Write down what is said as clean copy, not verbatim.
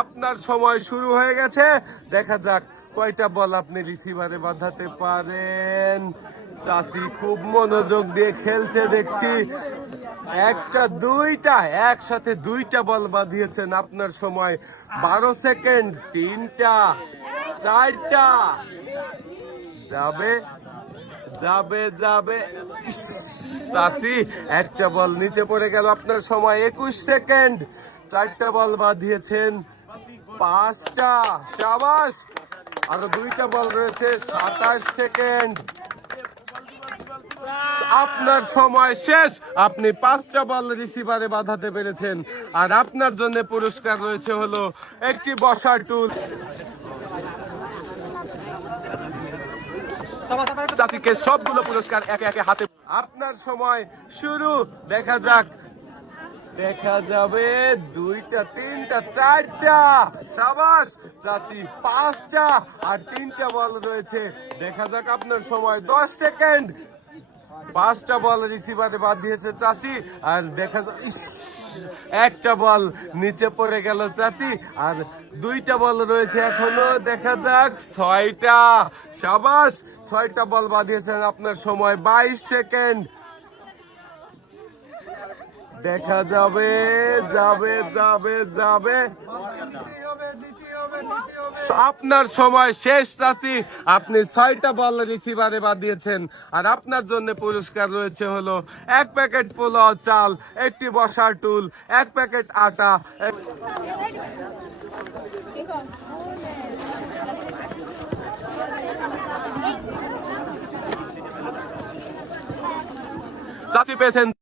আপনার সময় শুরু হয়ে গেছে, দেখা যাক কয়টা বল আপনি রিসিভারে বাঁধাতে পারেন। চাচি খুব মনোযোগ দিয়ে খেলছে দেখছি, একটা দুইটা একসাথে দুইটা বল বাঁধিয়েছেন। আপনার সময় 12 সেকেন্ড। তিনটা, চারটা, যাবে যাবে যাবে। ইস, চাচি একটা বল নিচে পড়ে গেল। আপনার সময় 21 সেকেন্ড। চারটা বল বাঁধিয়েছেন, পাঁচটা, শাবাশ। আরো দুইটা বল রয়েছে, 27 সেকেন্ড। আপনার সময় শেষ। আপনি 5টা বল রিসিভারে বাঁধাতে পেরেছেন, আর আপনার জন্য পুরস্কার রয়েছে হলো একটি বসার টুল। চাচিকে সবগুলো পুরস্কার একে একে হাতে। আপনার সময় শুরু। দেখা যাক, দেখা যাবে দুইটা, তিনটা, চারটা, শাবাশ। চাচি 5টা আর 3টা বল রয়েছে। দেখা যাক আপনার সময় 10 সেকেন্ড। 5টা বল রিসিভারে বাদ দিয়েছে চাচি, আর দেখা যাক, ইস, একটা বল নিচে পড়ে গেল চাচি, আর দুইটা বল রয়েছে এখনো। দেখা যাক 6টা, শাবাশ। 6টা বল বাঁধিয়েছেন। আপনার সময় 22 সেকেন্ড। দেখা যাবে, যাবে যাবে যাবে। আপনার সময় শেষ চাচি। আপনি 6টা বল রিসিভারে বাঁধিয়েছেন, আর আপনার জন্য পুরস্কার রয়েছে হলো 1 প্যাকেট পোলাও চাল, একটি বসার টুল, 1 প্যাকেট আটা। চাচি পেয়েছেন